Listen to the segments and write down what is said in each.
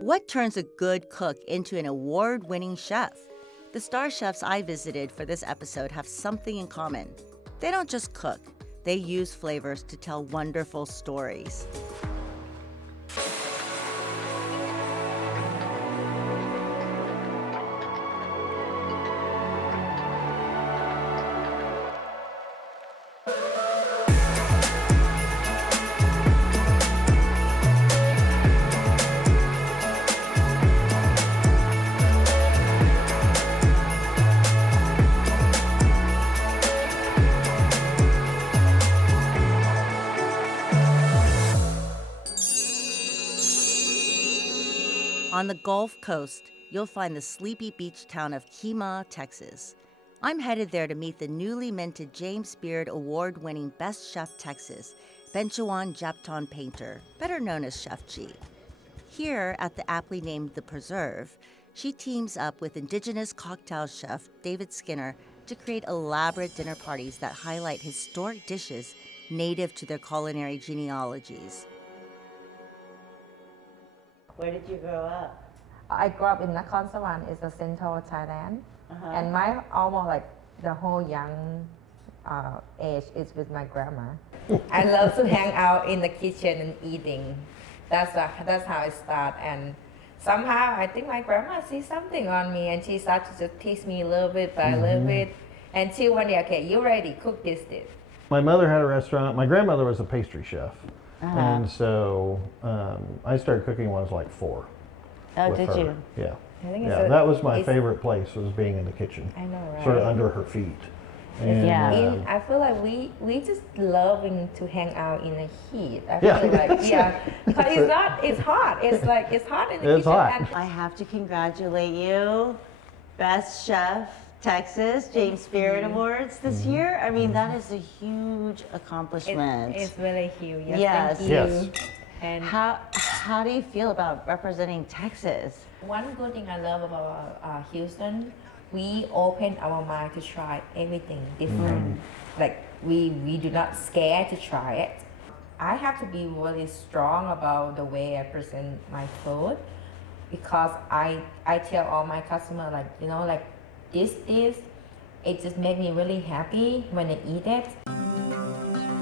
What turns a good cook into an award-winning chef? The star chefs I visited for this episode have something in common. They don't just cook, they use flavors to tell wonderful stories. On the Gulf Coast, you'll find the sleepy beach town of Kemah, Texas. I'm headed there to meet the newly minted James Beard Award-winning Best Chef Texas, Benchawan Jabthong painter, better known as Chef G. Here, at the aptly named The Preserve, she teams up with indigenous cocktail chef David Skinner to create elaborate dinner parties that highlight historic dishes native to their culinary genealogies. Where did you grow up? I grew up in Nakhon Sawan, it's the central Thailand. And my almost like the whole young age is with my grandma. I love to hang out in the kitchen and eating. That's how it started. And somehow I think my grandma sees something on me and she started to just teach me a little bit by a little bit. Until one day, okay, you ready, cook this dish. My mother had a restaurant. My grandmother was a pastry chef. And so I started cooking when I was like 4. Oh, did her. you? Yeah. I think That was my favorite place, was being in the kitchen. I know, right? Sort of under her feet. And, Yeah. I feel like we just loving to hang out in the heat. I Yeah. feel like, because it's hot. It's hot in the It's kitchen. hot. And I have to congratulate you, Best Chef Texas, James Beard Awards this year. I mean, that is a huge accomplishment. It's really huge. Yes. Thank you. Yes. And How do you feel about representing Texas? one good thing I love about Houston, we open our mind to try everything different. Like we do not scare to try it. I have to be really strong about the way I present my food, because I tell all my customers, like this it just makes me really happy when I eat it.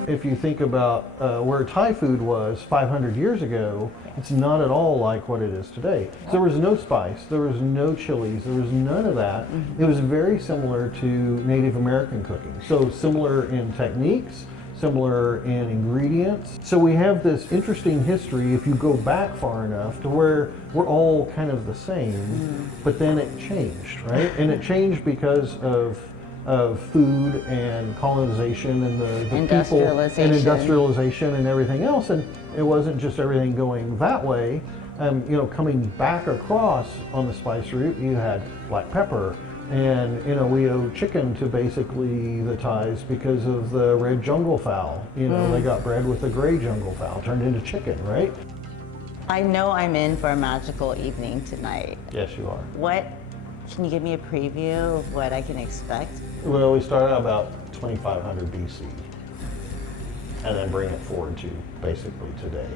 if you think about where Thai food was 500 years ago, it's not at all like what it is today. So there was no spice, there was no chilies, there was none of that. It was very similar to Native American cooking. So similar in techniques, similar in ingredients. So we have this interesting history, if you go back far enough, to where we're all kind of the same, but then it changed, right? And it changed because of food and colonization and the people and industrialization and everything else. And it wasn't just everything going that way. Coming back across on the spice route, you had black pepper, and we owe chicken to basically the Thais because of the red jungle fowl. They got bred with the gray jungle fowl, turned into chicken, right? I know I'm in for a magical evening tonight. Yes, you are. Can you give me a preview of what I can expect? Well, we started out about 2500 BC, and then bring it forward to basically today.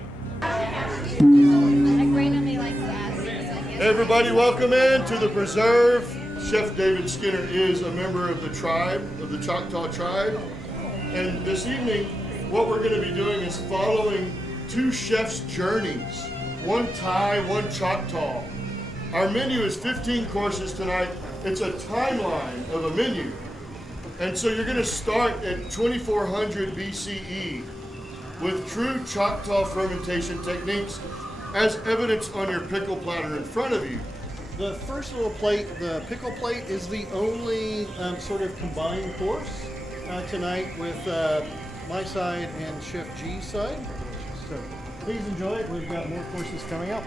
Hey everybody, welcome in to the Preserve. Chef David Skinner is a member of the tribe, of the Choctaw tribe. And this evening, what we're going to be doing is following two chefs' journeys. One Thai, one Choctaw. Our menu is 15 courses tonight. It's a timeline of a menu. And so you're going to start at 2400 BCE with true Choctaw fermentation techniques, as evidenced on your pickle platter in front of you. The first little plate, the pickle plate, is the only sort of combined course tonight with my side and Chef G's side. So please enjoy it. We've got more courses coming up.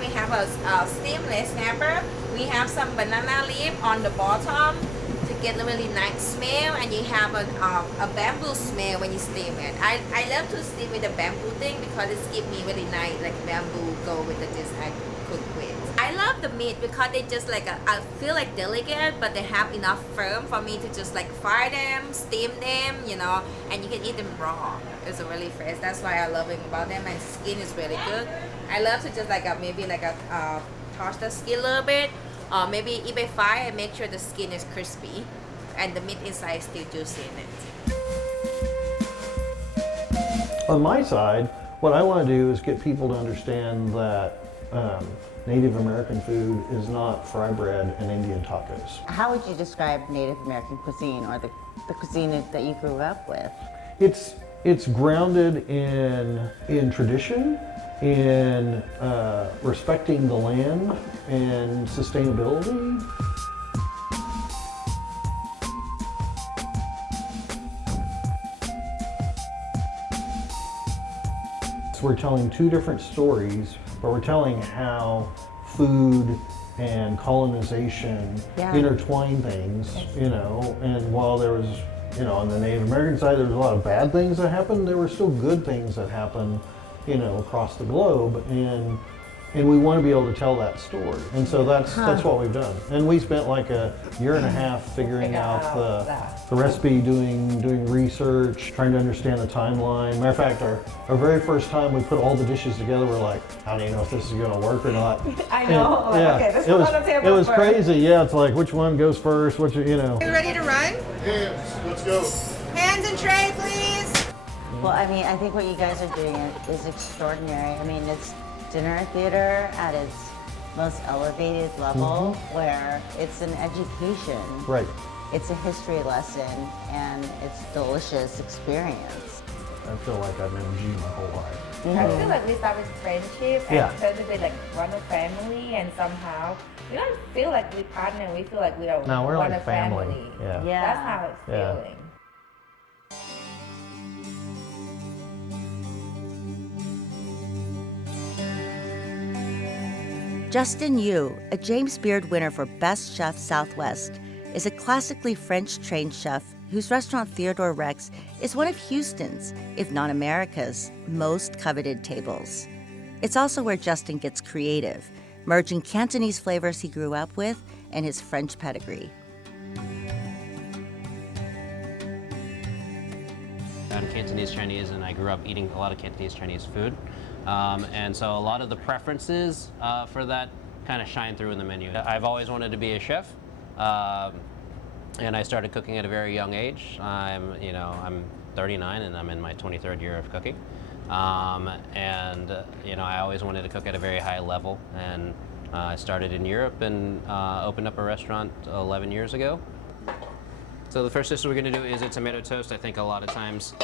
We have a steamless snapper. We have some banana leaf on the bottom to get a really nice smell, and you have a bamboo smell when you steam it. I love to steam with the bamboo thing because it gives me really nice, like bamboo go with the dish I cook with. I love love the meat because they just like I feel like delicate, but they have enough firm for me to just like fry them, steam them, you know, and you can eat them raw. It's really fresh. That's why I love it about them. And skin is really good. I love to just like maybe like toss the skin a little bit, or maybe even fry and make sure the skin is crispy, and the meat inside is still juicy in it. On my side, what I want to do is get people to understand that Native American food is not fry bread and Indian tacos. How would you describe Native American cuisine or the cuisine that you grew up with? It's grounded in tradition, in respecting the land and sustainability. We're telling two different stories, but we're telling how food and colonization intertwine things, you know, and while there was, you know, on the Native American side, there was a lot of bad things that happened, there were still good things that happened, you know, across the globe, and we want to be able to tell that story. And so that's what we've done. And we spent like a year and a half figuring out the recipe, doing research, trying to understand the timeline. Matter of fact, our very first time we put all the dishes together, we're like, I don't even know if this is gonna work or not. I know. And, yeah, okay, this it was, on the table it was first. crazy. Yeah, it's like which one goes first, which, you know. Are you ready to run? Hands, let's go. Hands and tray, please. Well, I mean, I think what you guys are doing is extraordinary. I mean, it's dinner theater at its most elevated level, where it's an education. Right. It's a history lesson, and it's a delicious experience. I feel like I've known G my whole life. I feel like we start with friendship and Yeah. turned to be like one of family, and somehow we don't feel like we partner. We feel like we are No, we're one like of family. Yeah. That's how it's Yeah. feeling. Justin Yu, a James Beard winner for Best Chef Southwest, is a classically French-trained chef whose restaurant Theodore Rex is one of Houston's, if not America's, most coveted tables. It's also where Justin gets creative, merging Cantonese flavors he grew up with and his French pedigree. I'm Cantonese Chinese, and I grew up eating a lot of Cantonese Chinese food. And so a lot of the preferences for that kind of shine through in the menu. I've always wanted to be a chef, and I started cooking at a very young age. I'm 39 and I'm in my 23rd year of cooking. I always wanted to cook at a very high level, and I started in Europe and opened up a restaurant 11 years ago. So the first dish we're going to do is a tomato toast. I think a lot of times,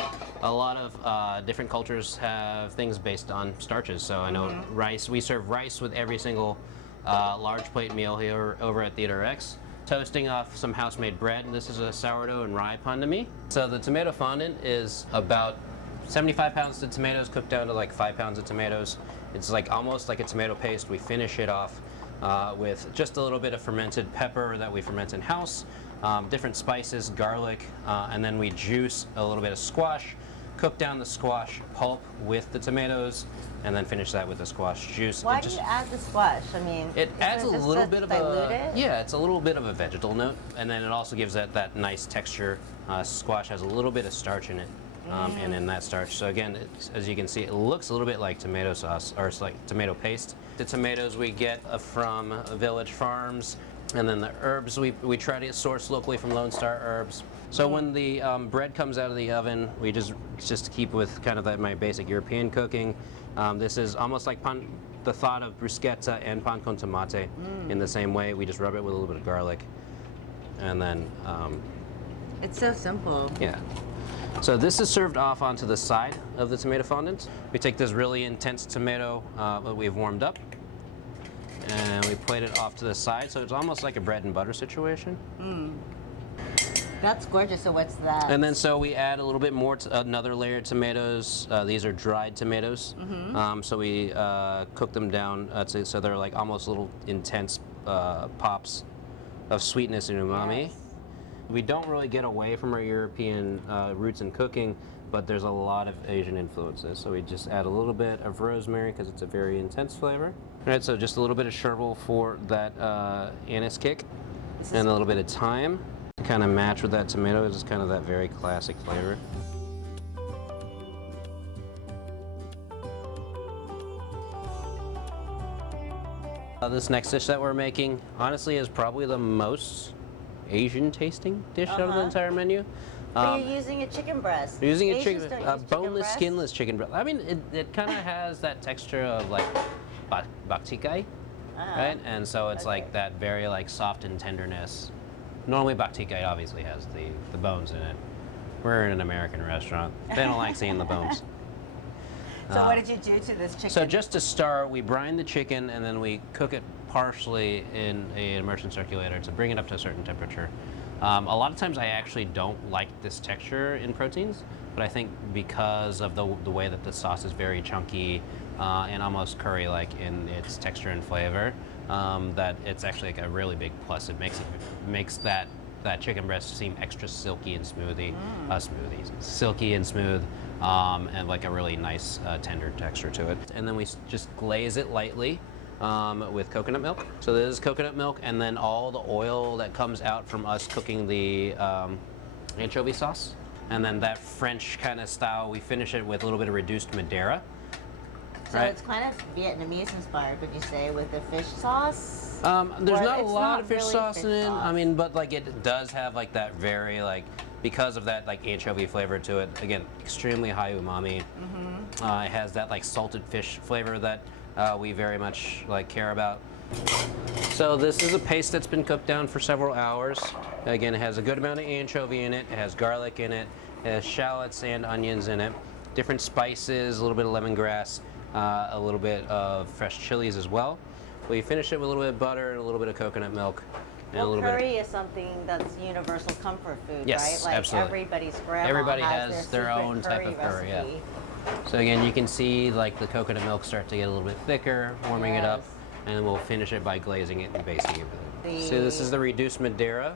a lot of different cultures have things based on starches. So I know rice, we serve rice with every single large plate meal here over at Theodore Rex. Toasting off some house-made bread. This is a sourdough and rye pon de mie. So the tomato fondant is about 75 pounds of tomatoes cooked down to like 5 pounds of tomatoes. It's like almost like a tomato paste. We finish it off with just a little bit of fermented pepper that we ferment in-house. Different spices, garlic, and then we juice a little bit of squash, cook down the squash pulp with the tomatoes, and then finish that with the squash juice. Why do you add the squash? I mean, It adds a little bit of a... Yeah, it's a little bit of a vegetal note, and then it also gives that nice texture. Squash has a little bit of starch in it, and in that starch. So again, as you can see, it looks a little bit like tomato sauce, or it's like tomato paste. The tomatoes we get from Village Farms. And then the herbs, we try to source locally from Lone Star Herbs. So when the bread comes out of the oven, we just keep with kind of my basic European cooking. This is almost like the thought of bruschetta and pan con tomate in the same way. We just rub it with a little bit of garlic. And then... It's so simple. Yeah. So this is served off onto the side of the tomato fondant. We take this really intense tomato that we've warmed up, and we plate it off to the side, so it's almost like a bread and butter situation. That's gorgeous. So what's that? And then so we add a little bit more, another layer of tomatoes. These are dried tomatoes. So we cook them down so they're like almost little intense pops of sweetness and umami. Yes. We don't really get away from our European roots in cooking, but there's a lot of Asian influences. So we just add a little bit of rosemary because it's a very intense flavor. All right, so just a little bit of chervil for that anise kick, and a little bit of thyme to kind of match with that tomato. It's just kind of that very classic flavor. This next dish that we're making, honestly, is probably the most Asian tasting dish out of the entire menu. But you're using a chicken breast. We're using a Asians chicken, don't use chicken boneless, breast. skinless chicken breast. I mean, it kind of has that texture of like bak tikai, right? And so it's like that very like soft and tenderness. Normally bak tikai obviously has the bones in it. We're in an American restaurant. They don't like seeing the bones. So what did you do to this chicken? So just to start, we brine the chicken and then we cook it partially in an immersion circulator to bring it up to a certain temperature. A lot of times I actually don't like this texture in proteins, but I think because of the way that the sauce is very chunky and almost curry-like in its texture and flavor, that it's actually like a really big plus. It makes that chicken breast seem extra silky and silky and smooth, and like a really nice tender texture to it. And then we just glaze it lightly with coconut milk. So this is coconut milk, and then all the oil that comes out from us cooking the anchovy sauce. And then that French kind of style, we finish it with a little bit of reduced Madeira. So it's kind of Vietnamese inspired, would you say, with the fish sauce? There's Or not a it's lot not of fish really sauce fish in it. sauce. I mean, but like it does have like that very like, because of that like anchovy flavor to it. Again, extremely high umami. It has that like salted fish flavor that we very much like care about. So this is a paste that's been cooked down for several hours. Again, it has a good amount of anchovy in it. It has garlic in it. It has shallots and onions in it. Different spices, a little bit of lemongrass, a little bit of fresh chilies as well. We finish it with a little bit of butter and a little bit of coconut milk. And a Well, little bit curry is something that's universal comfort food, Yes, right? Like absolutely. everybody's grandma Everybody has has their secret own type curry of curry, yeah. recipe. So again, you can see like the coconut milk start to get a little bit thicker, warming it up, Yes. and then we'll finish it by glazing it and basting it with it. The- So this is the reduced Madeira.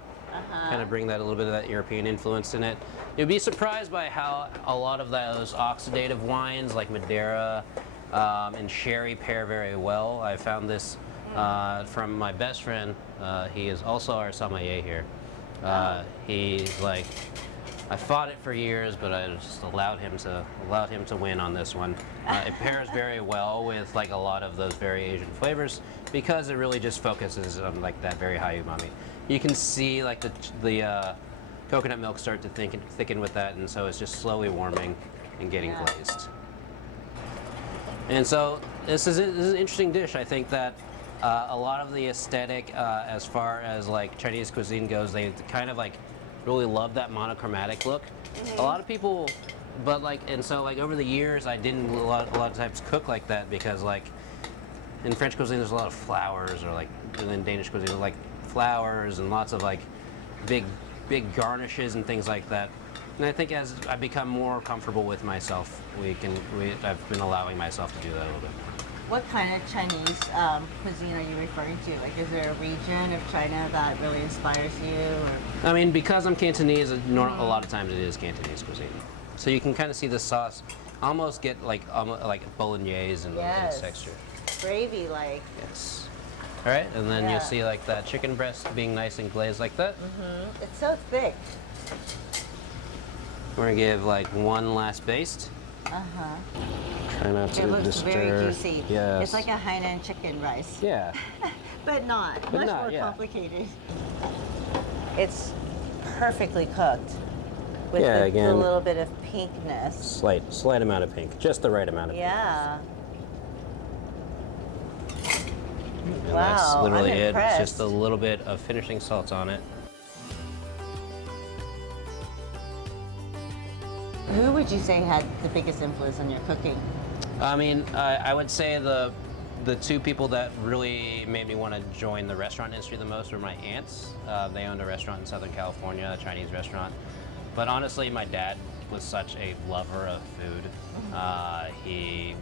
Kind of bring that a little bit of that European influence in it. You'd be surprised by how a lot of those oxidative wines like Madeira and sherry pair very well. I found this from my best friend. He is also our sommelier here. He's like, I fought it for years, but I just allowed him to win on this one. It pairs very well with like a lot of those very Asian flavors because it really just focuses on like that very high umami. You can see like the coconut milk start to thicken with that, and so it's just slowly warming and getting glazed. And so this is an interesting dish. I think that a lot of the aesthetic, as far as like Chinese cuisine goes, they kind of like really love that monochromatic look. A lot of people, but like, and so like over the years, I didn't a lot of times cook like that because like in French cuisine, there's a lot of flowers, or like in Danish cuisine, like flowers and lots of like big garnishes and things like that. And I think as I become more comfortable with myself, I've been allowing myself to do that a little bit. What kind of Chinese cuisine are you referring to? Like, is there a region of China that really inspires you? Or? I mean, because I'm Cantonese, a lot of times it is Cantonese cuisine. So you can kind of see the sauce almost get like bolognese in its texture. Gravy-like. Yes. All right, and then you'll see like that chicken breast being nice and glazed like that. It's so thick. We're gonna give like one last baste. Try not to It looks disturb. very juicy. Yes. It's like a Hainan chicken rice. Yeah. But not. Much not, more yeah. complicated. It's perfectly cooked. With Yeah, the again. little bit of pinkness. Slight amount of pink, just the right amount of pink. Yeah. And Wow, that's literally I'm it. impressed. Just a little bit of finishing salt on it. Who would you say had the biggest influence on your cooking? I mean, I would say the two people that really made me want to join the restaurant industry the most were my aunts. They owned a restaurant in Southern California, a Chinese restaurant. But honestly, my dad was such a lover of food.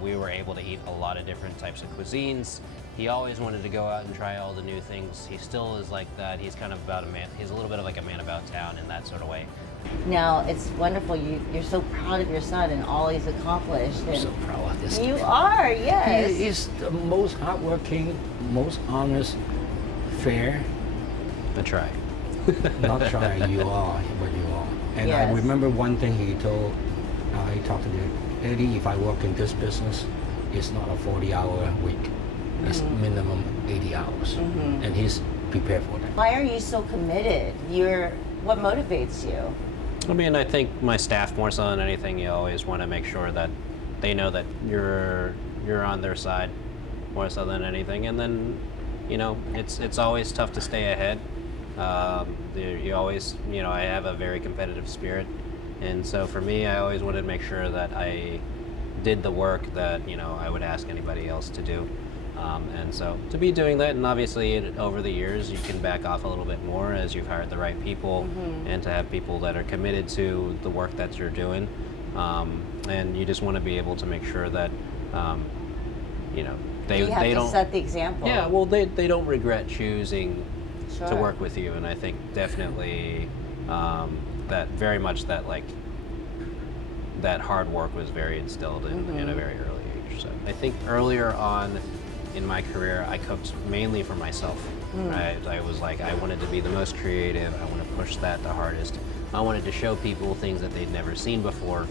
We were able to eat a lot of different types of cuisines. he always wanted to go out and try all the new things. He still is like that. He's kind of about a man. He's a little bit of like a man about town in that sort of way. Now, it's wonderful. You're so proud of your son and all he's accomplished. I'm so proud of this. You are, yes. He is the most hardworking, most honest, fair. I try. Not try, you are what you are. And Yes. I remember one thing he told, he talked to me, Eddie, if I work in this business, it's not a 40-hour week. It's minimum 80 hours. And he's prepared for that. Why are you so committed? What motivates you? I mean, I think my staff more so than anything, you always want to make sure that they know that you're on their side more so than anything. And then, you know, it's always tough to stay ahead. You always, you know, I have a very competitive spirit, and so for me, I always wanted to make sure that I did the work that, you know, I would ask anybody else to do. And so to be doing that, and obviously over the years you can back off a little bit more as you've hired the right people, and to have people that are committed to the work that you're doing, and you just want to be able to make sure that you know, You have to don't set the example. yeah, well, they don't regret choosing to Sure. work with you, and I think definitely that very much that like that hard work was very instilled in a very early age. So I think earlier on in my career, I cooked mainly for myself. Right? I was like, I wanted to be the most creative. I want to push that the hardest. I wanted to show people things that they'd never seen before.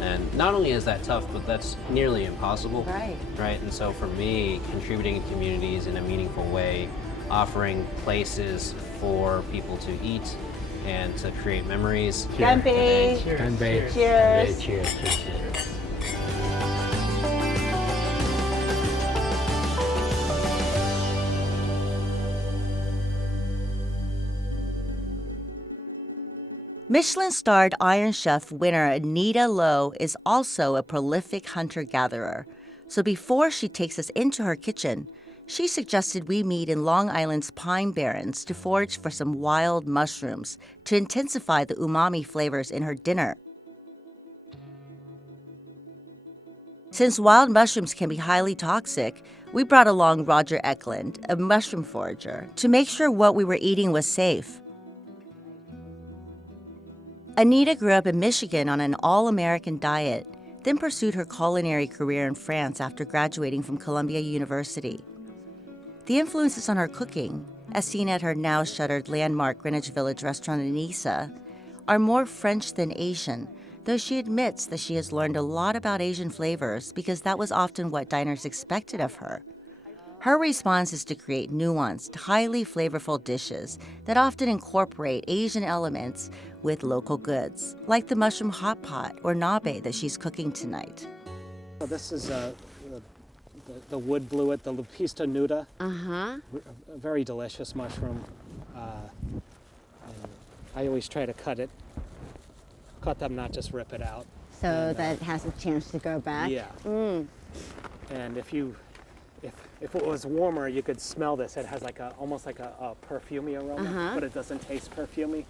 And not only is that tough, but that's nearly impossible. Right. Right. And so for me, contributing to communities in a meaningful way, offering places for people to eat and to create memories. Ganpei. Ganpei. Cheers. Cheers. Michelin-starred Iron Chef winner Anita Lo is also a prolific hunter-gatherer. So before she takes us into her kitchen, she suggested we meet in Long Island's Pine Barrens to forage for some wild mushrooms to intensify the umami flavors in her dinner. Since wild mushrooms can be highly toxic, we brought along Roger Eklund, a mushroom forager, to make sure what we were eating was safe. Anita grew up in Michigan on an all-American diet, then pursued her culinary career in France after graduating from Columbia University. The influences on her cooking, as seen at her now-shuttered landmark Greenwich Village restaurant in Nice, are more French than Asian, though she admits that she has learned a lot about Asian flavors because that was often what diners expected of her. Her response is to create nuanced, highly flavorful dishes that often incorporate Asian elements with local goods, like the mushroom hot pot or nabe that she's cooking tonight. This is the wood bluet, the Lupista nuda. A very delicious mushroom. And I always try to cut them, not just rip it out. So that it has a chance to go back? Yeah. And if it was warmer, you could smell this. It has like almost like a perfumey aroma, but it doesn't taste perfumey.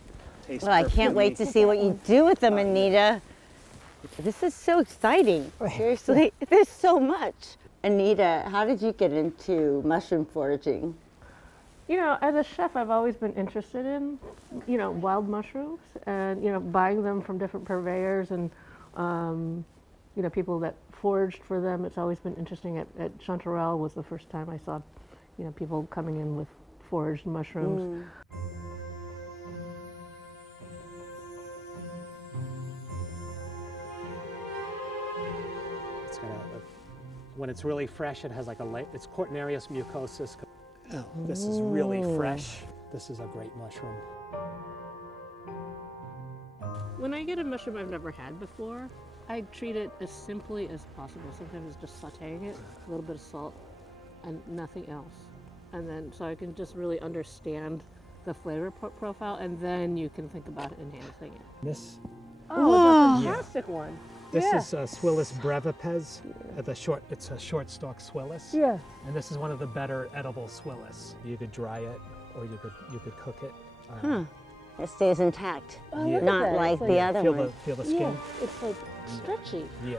Well, I can't wait to see what you do with them, Anita. This is so exciting. Seriously, there's so much. Anita, how did you get into mushroom foraging? You know, as a chef, I've always been interested in, you know, wild mushrooms and, you know, buying them from different purveyors and, you know, people that foraged for them. It's always been interesting. At Chanterelle was the first time I saw, you know, people coming in with foraged mushrooms. When it's really fresh, it has like it's Cortinarius mucosus. Oh, this is really fresh. This is a great mushroom. When I get a mushroom I've never had before, I treat it as simply as possible. Sometimes it's just sauteing it, a little bit of salt, and nothing else. And then, so I can just really understand the flavor profile, and then you can think about enhancing it. This. Oh, it's a fantastic one. This is Swillis brevipes. It's a short stalk Swillis. Yeah. And this is one of the better edible Swillis. You could dry it, or you could cook it. It stays intact, look at not that. like It's the like- other one. Feel the skin. Yeah, it's like stretchy. Yeah.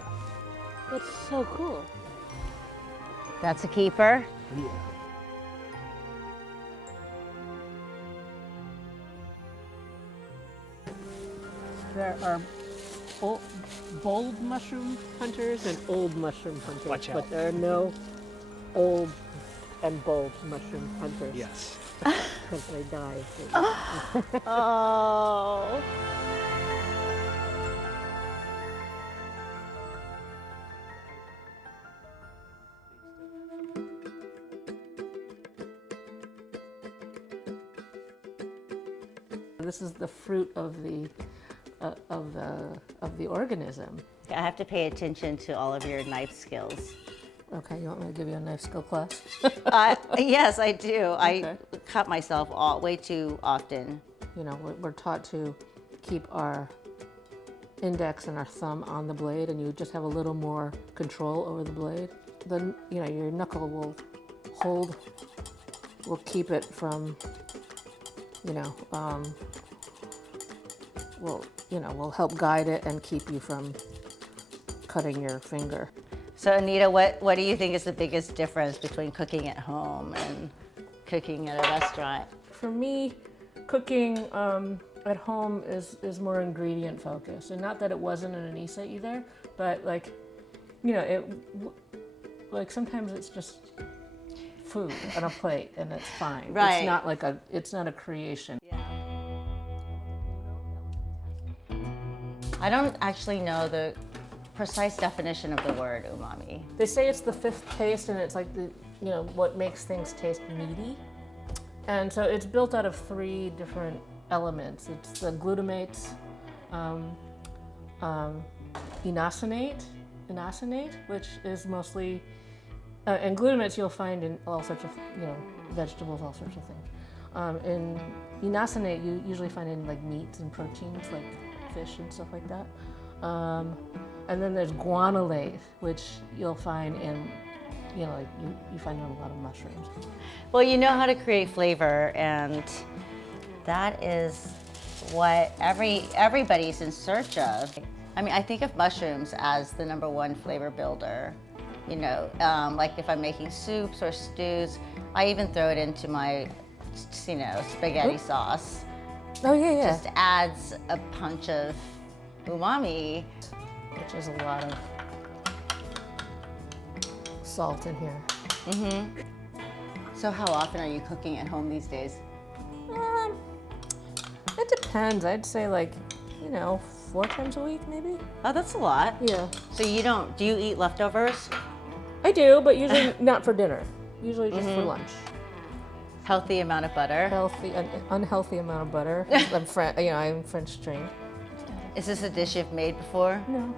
That's so cool. That's a keeper. There are bold mushroom hunters and old mushroom hunters. Watch out. But there are no old and bold mushroom hunters. Yes. Because they die. Oh. This is the fruit of the organism. I have to pay attention to all of your knife skills. Okay, you want me to give you a knife skill class? Yes, I do. Okay. I cut myself way too often. You know, we're taught to keep our index and our thumb on the blade, and you just have a little more control over the blade. Then, you know, your knuckle will keep it from, will help guide it and keep you from cutting your finger. So Anita, what do you think is the biggest difference between cooking at home and cooking at a restaurant? For me, cooking at home is more ingredient focused, and not that it wasn't in Anisa either, but sometimes it's just food on a plate and it's fine. Right. It's not a creation. I don't actually know the precise definition of the word umami. They say it's the fifth taste, and it's like what makes things taste meaty. And so it's built out of 3 different elements. It's the glutamates, inosinate, which is mostly, and glutamates you'll find in all sorts of, vegetables, all sorts of things. In inosinate you usually find in like meats and proteins, like fish and stuff like that. And then there's guanylate, which you'll find in, you find in a lot of mushrooms. Well, you know how to create flavor, and that is what everybody's in search of. I mean, I think of mushrooms as the #1 flavor builder. Like if I'm making soups or stews, I even throw it into my, spaghetti sauce. Oh yeah. Just adds a punch of umami. Which is a lot of salt in here. Mm-hmm. So how often are you cooking at home these days? It depends. I'd say 4 times a week maybe. Oh, that's a lot. Yeah. So do you eat leftovers? I do, but usually not for dinner. Usually just for lunch. Healthy amount of butter? Unhealthy amount of butter. I'm French trained. Is this a dish you've made before? No.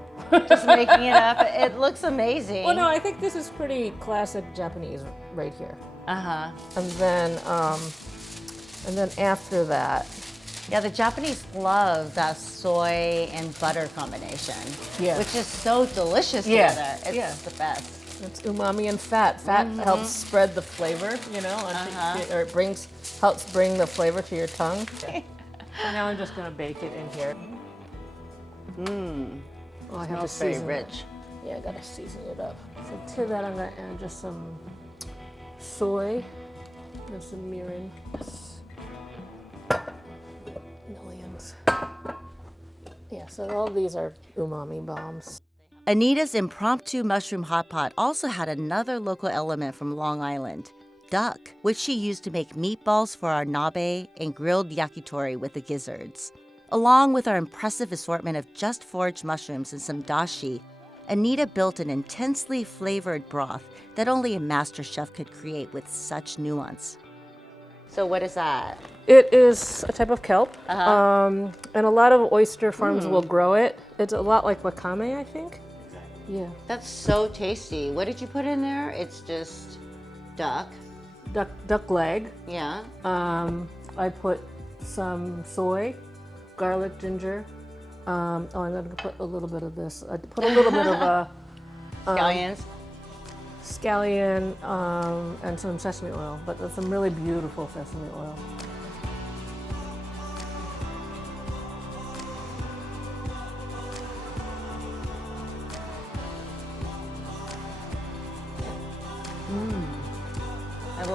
Just making it up. It looks amazing. Well, no, I think this is pretty classic Japanese right here. Uh-huh. And then after that. Yeah, the Japanese love that soy and butter combination. Yeah. Which is so delicious together. It's the best. It's umami and fat. Fat helps spread the flavor, or it helps bring the flavor to your tongue. So now I'm just gonna bake it in here. Oh, I have to Smells very season rich. Yeah, I gotta season it up. So to that, I'm gonna add just some soy and some mirin. Millions. Yeah, so all these are umami bombs. Anita's impromptu mushroom hot pot also had another local element from Long Island, duck, which she used to make meatballs for our nabe and grilled yakitori with the gizzards. Along with our impressive assortment of just foraged mushrooms and some dashi, Anita built an intensely flavored broth that only a master chef could create with such nuance. So what is that? It is a type of kelp, and a lot of oyster farms will grow it. It's a lot like wakame, I think. Yeah. That's so tasty. What did you put in there? It's just duck. Duck leg. Yeah. I put some soy, garlic, ginger. I'm going to put a little bit of this. I put a little bit of scallion and some sesame oil, but that's some really beautiful sesame oil.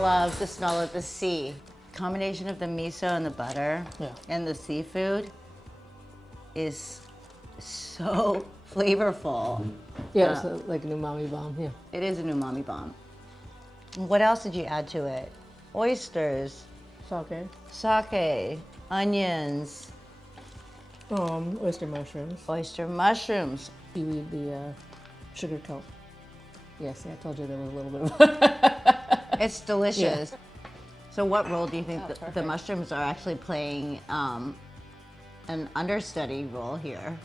love the smell of the sea. Combination of the miso and the butter and the seafood is so flavorful. Yeah, it's like an umami bomb. Yeah. It is an umami bomb. What else did you add to it? Oysters, sake, onions, Oyster mushrooms. oyster mushrooms. Seaweed, the sugar kelp. Yes, I told you there was a little bit of. It's delicious. Yeah. So what role do you think the mushrooms are actually playing an understudy role here?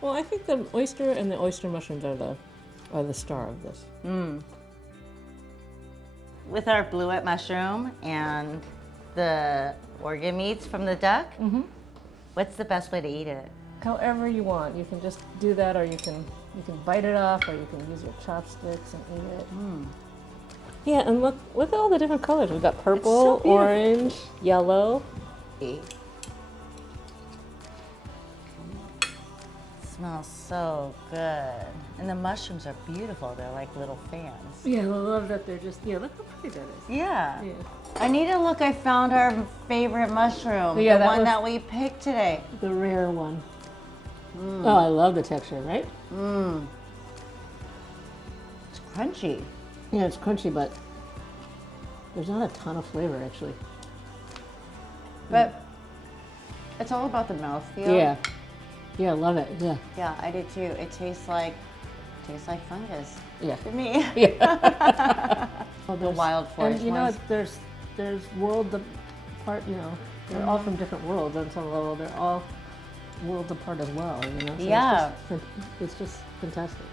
Well, I think the oyster and the oyster mushrooms are the star of this. With our bluet mushroom and the organ meats from the duck, what's the best way to eat it? However you want. You can just do that, or you can bite it off, or you can use your chopsticks and eat it. Yeah, and look at all the different colors. We've got purple, orange, yellow. Smells so good. And the mushrooms are beautiful. They're like little fans. Yeah, I love that they're just, look how pretty that is. Yeah. Anita, look, I found our favorite mushroom. Yeah, the one that we picked today. The rare one. Oh, I love the texture, right? It's crunchy. Yeah, it's crunchy, but there's not a ton of flavor, actually. But it's all about the mouthfeel. Yeah. Yeah, I love it. Yeah. Yeah, I do too. It tastes like fungus. Yeah. To me. Yeah. The wild forest. And you know, there's worlds apart. You know, they're all from different worlds on some level. They're all worlds apart as well. You know. So it's just fantastic.